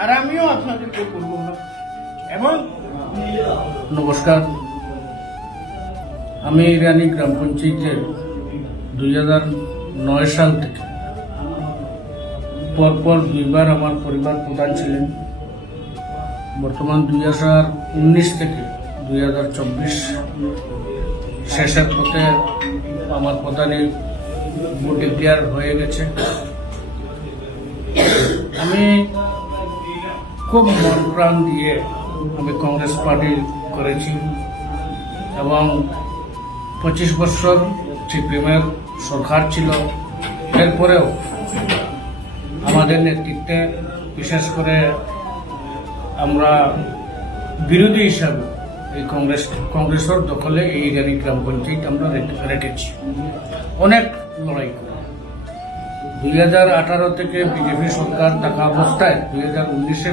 আর আমিও আপনাদেরকে বলবো না। এবং নমস্কার, আমি ইরানি গ্রাম পঞ্চায়েতের 2009 সাল থেকে পরপর দুইবার আমার পরিবার প্রধান ছিলেন। বর্তমান 2019 থেকে 2024 শেষের পথে আমার প্রধানের ভোট ডিক্লেয়ার হয়ে গেছে। আমি খুব মন প্রাণ দিয়ে আমি কংগ্রেস পার্টি করেছি এবং 25 বছর সিপিএমের সরকার ছিল। এরপরেও আমাদের নেতৃত্বে, বিশেষ করে আমরা বিরোধী হিসাবে এই কংগ্রেসের দখলে এই ইরানি গ্রাম পঞ্চায়েত আমরা রেখেছি অনেক লড়াই করে। 2018 থেকে বিজেপি সরকার থাকা অবস্থায় 2019-এ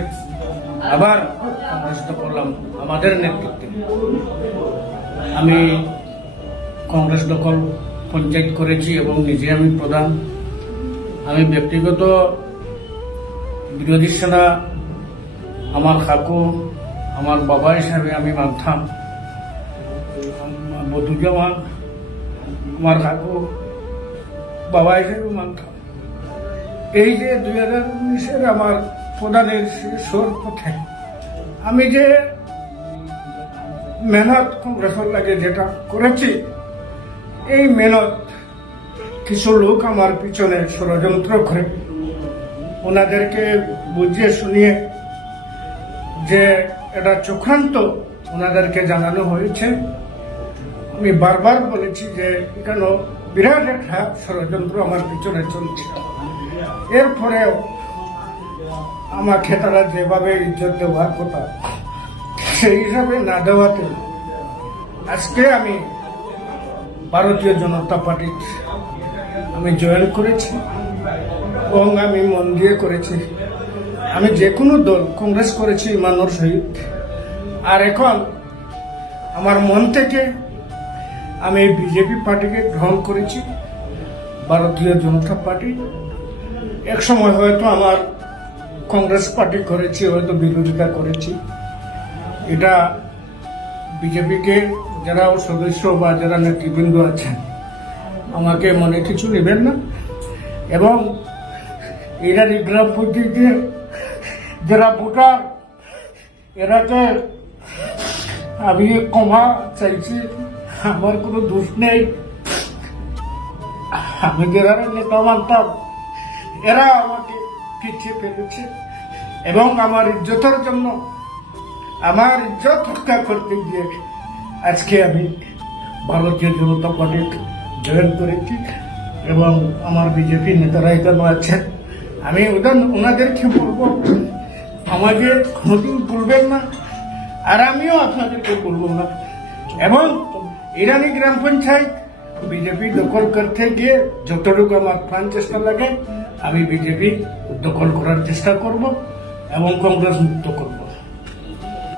আবার কংগ্রেস করলাম আমাদের নেতৃত্বে। আমি কংগ্রেস দখল পঞ্চায়েত করেছি এবং নিজে আমি প্রধান। আমি ব্যক্তিগত বিরোধী সেনা আমার কাকু, আমার বাবা হিসাবে আমি মানতাম। বধুজামান আমার কাকু বাবা হিসেবে মানতাম। এই যে 2019-এর আমার প্রধানের শেষর পথে আমি যে মেহনত কংগ্রেসের লাগে যেটা করেছি, এই মেহনত কিছু লোক আমার পিছনে ষড়যন্ত্র করে ওনাদেরকে বুঝিয়ে শুনিয়ে যে এটা চক্রান্ত ওনাদেরকে জানানো হয়েছে। আমি বারবার বলেছি যে কেন বিরাট একটা ষড়যন্ত্র আমার পিছনে চলছে। এরপরেও আমাকে তারা যেভাবে ইজ্জত দেওয়ার কথা সেই হিসাবে না দেওয়াতে আজকে আমি ভারতীয় জনতা পার্টির আমি জয়েন করেছি এবং আমি মন দিয়ে করেছি। আমি যে কোনো দল কংগ্রেস করেছি ইমানের সহিত, আর এখন আমার মন থেকে আমি বিজেপি পার্টিকে গ্রহণ করেছি, ভারতীয় জনতা পার্টি। এক সময় হয়তো আমার কংগ্রেস পার্টি করেছি, হয়তো বিরোধিতা করেছি। এটা বিজেপিকে যারা সদস্য বা যারা নেতৃবৃন্দ আছেন আমাকে মনে কিছু নেবেন না। এবং ইরানি গ্রাম পঞ্চায়েতের যারা ভোটার এরাকে আমি ক্ষমা চাইছি, আমার কোনো দোষ নেই। আমি যারা নেতা মানতাম এরা আমাকে পিছিয়ে ফেলেছে এবং আমার ইজ্জতের জন্য, আমার ইজ্জত রক্ষা করতে গিয়ে আজকে আমি ভারতীয় জনতা পার্টি জয়েন করেছি এবং আমার বিজেপি নেতারা এখানে আছেন। আমি ওনাদেরকে বলবো আমাকে কোনোদিন বলবেন না, আর আমিও আপনাদেরকে বলবো না। এবং ইরানি গ্রাম পঞ্চায়েত বিজেপি দখল করতে গিয়ে যতটুকু আমার প্রাণ চেষ্টা লাগে আমি বিজেপি দখল করার চেষ্টা করব এবং কংগ্রেস মুক্ত করব।